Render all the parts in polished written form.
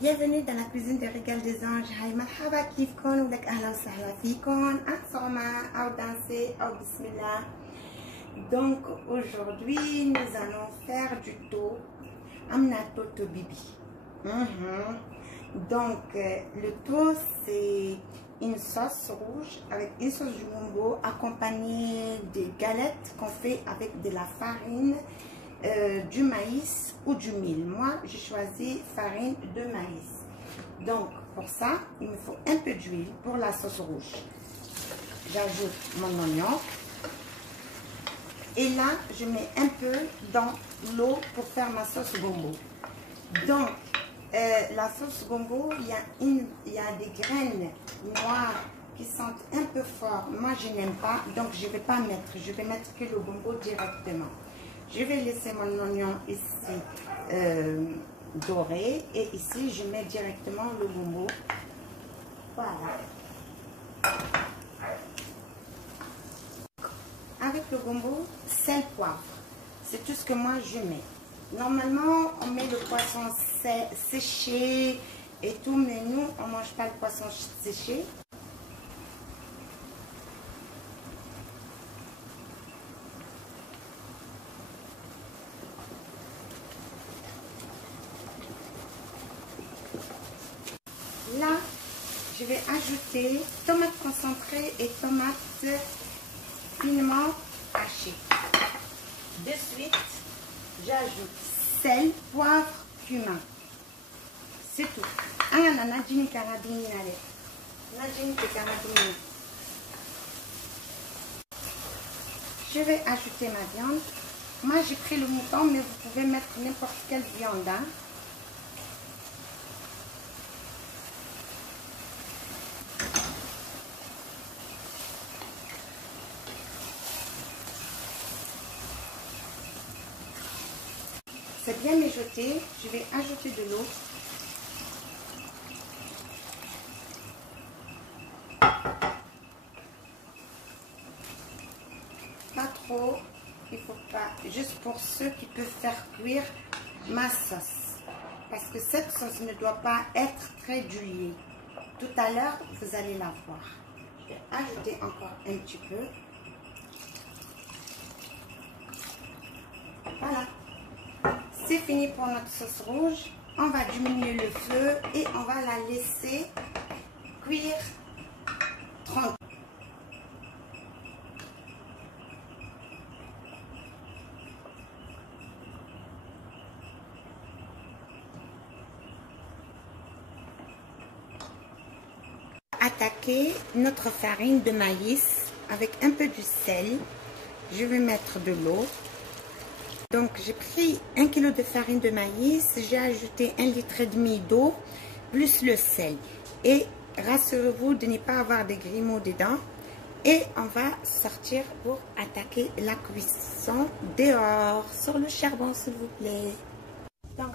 bienvenue dans la cuisine de Régal des Anges. Hay marhaba kifkon ou lak ahla wa sahla fikon. Ansoma, au danser, au bismillah. Donc aujourd'hui nous allons faire du to amna to bibi. Donc le to c'est une sauce rouge avec une sauce jumbo accompagnée des galettes qu'on fait avec de la farine, du maïs ou du mil. Moi j'ai choisi farine de maïs. Donc pour ça il me faut un peu d'huile pour la sauce rouge. J'ajoute mon oignon et là je mets un peu dans l'eau pour faire ma sauce gombo. Donc la sauce gombo, il y a des graines noires qui sentent un peu fort. Moi je n'aime pas, donc je ne vais pas mettre, je vais mettre que le gombo directement. Je vais laisser mon oignon ici doré et ici je mets directement le gombo. Voilà. Avec le gombo, sel, poivre. C'est tout ce que moi je mets. Normalement, on met le poisson séché et tout, mais nous, on ne mange pas le poisson séché. Là, je vais ajouter tomate concentrée et tomates finement hachées. De suite, j'ajoute sel, poivre, cumin. C'est tout. Je vais ajouter ma viande. Moi, j'ai pris le mouton, mais vous pouvez mettre n'importe quelle viande. Hein. C'est bien mijoté, je vais ajouter de l'eau. Pas trop, il faut pas, juste pour ceux qui peuvent faire cuire ma sauce. Parce que cette sauce ne doit pas être très diluée. Tout à l'heure, vous allez la voir. Je vais ajouter encore un petit peu. Voilà. C'est fini pour notre sauce rouge. On va diminuer le feu et on va la laisser cuire tranquille. Attaquer notre farine de maïs avec un peu de sel. Je vais mettre de l'eau. Donc j'ai pris 1 kg de farine de maïs, j'ai ajouté 1,5 litre d'eau plus le sel. Et rassurez-vous de ne pas avoir des grumeaux dedans. Et on va sortir pour attaquer la cuisson dehors, sur le charbon s'il vous plaît. Donc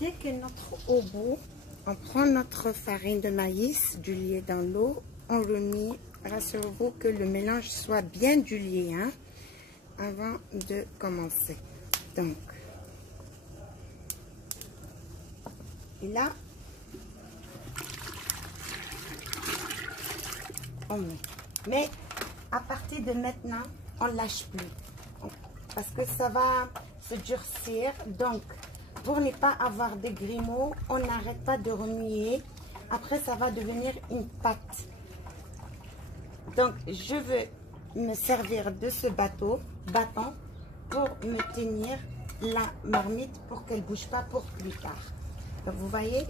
dès que notre eau bout, on prend notre farine de maïs diluée dans l'eau, on remet, rassurez-vous que le mélange soit bien dilué hein, avant de commencer. Donc, et là, on met. Mais à partir de maintenant, on ne lâche plus. Parce que ça va se durcir. Donc, pour ne pas avoir de grumeaux, on n'arrête pas de remuer. Après, ça va devenir une pâte. Donc, je veux me servir de ce bâton pour me tenir la marmite pour qu'elle ne bouge pas pour plus tard. Donc vous voyez,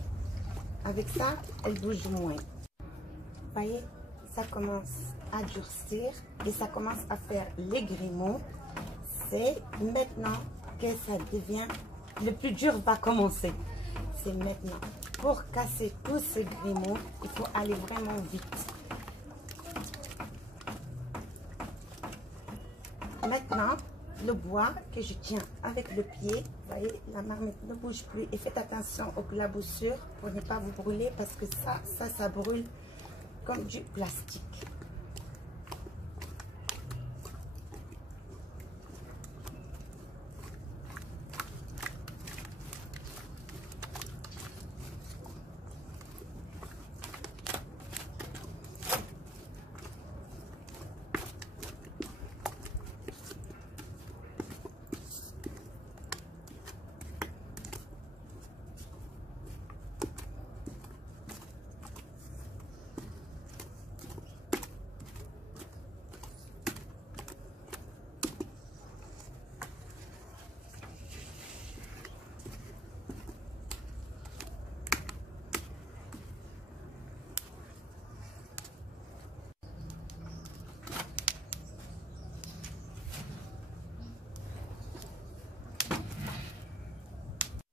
avec ça, elle bouge moins. Vous voyez, ça commence à durcir et ça commence à faire les grumeaux. C'est maintenant que ça devient, le plus dur va commencer. C'est maintenant. Pour casser tous ces grumeaux, il faut aller vraiment vite. Maintenant, le bois que je tiens avec le pied, vous voyez, la marmite ne bouge plus. Et faites attention aux claboussures pour ne pas vous brûler parce que ça brûle comme du plastique.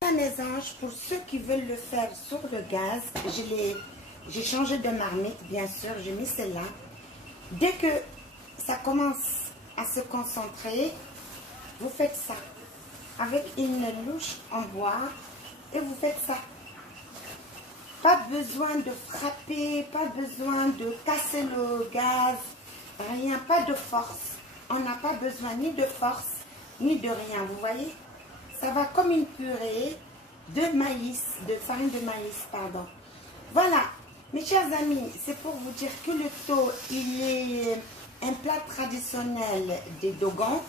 Voilà mes anges, pour ceux qui veulent le faire sur le gaz, j'ai changé de marmite, bien sûr, j'ai mis celle-là. Dès que ça commence à se concentrer, vous faites ça avec une louche en bois et vous faites ça. Pas besoin de frapper, pas besoin de casser le gaz, rien, pas de force. On n'a pas besoin ni de force, ni de rien, vous voyez? Ça va comme une purée de maïs, de farine de maïs, pardon. Voilà, mes chers amis, c'est pour vous dire que le tau, il est un plat traditionnel des Dogons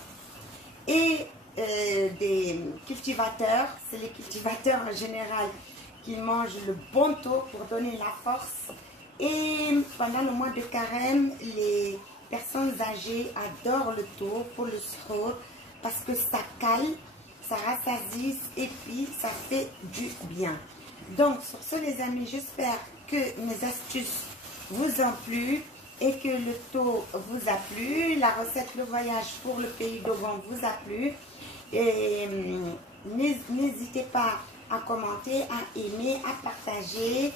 et des cultivateurs. C'est les cultivateurs en général qui mangent le bon tau pour donner la force. Et pendant le mois de carême, les personnes âgées adorent le tau pour le sucre parce que ça cale, ça rassasie et puis ça fait du bien. Donc sur ce les amis, j'espère que mes astuces vous ont plu et que le tau vous a plu, la recette le voyage pour le pays d'Ogon vous a plu. Et n'hésitez pas à commenter, à aimer, à partager.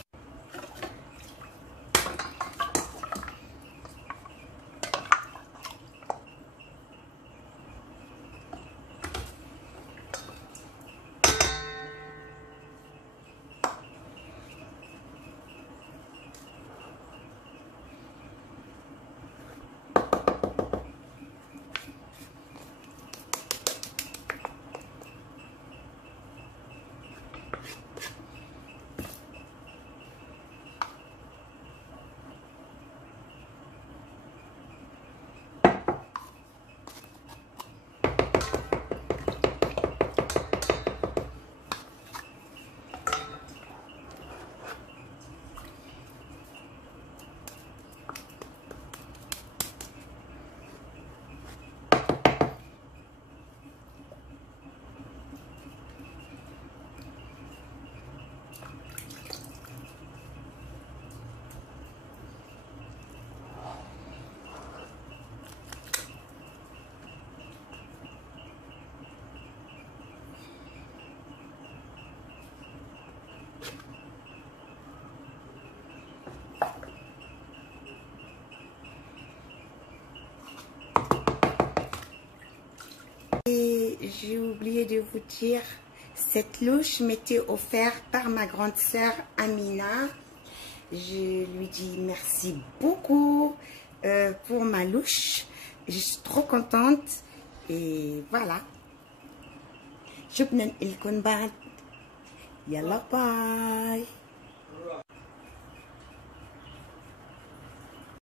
Et j'ai oublié de vous dire, cette louche m'était offerte par ma grande sœur Amina. Je lui dis merci beaucoup pour ma louche. Je suis trop contente. Et voilà. شكرا لكم بعد. يلا باي.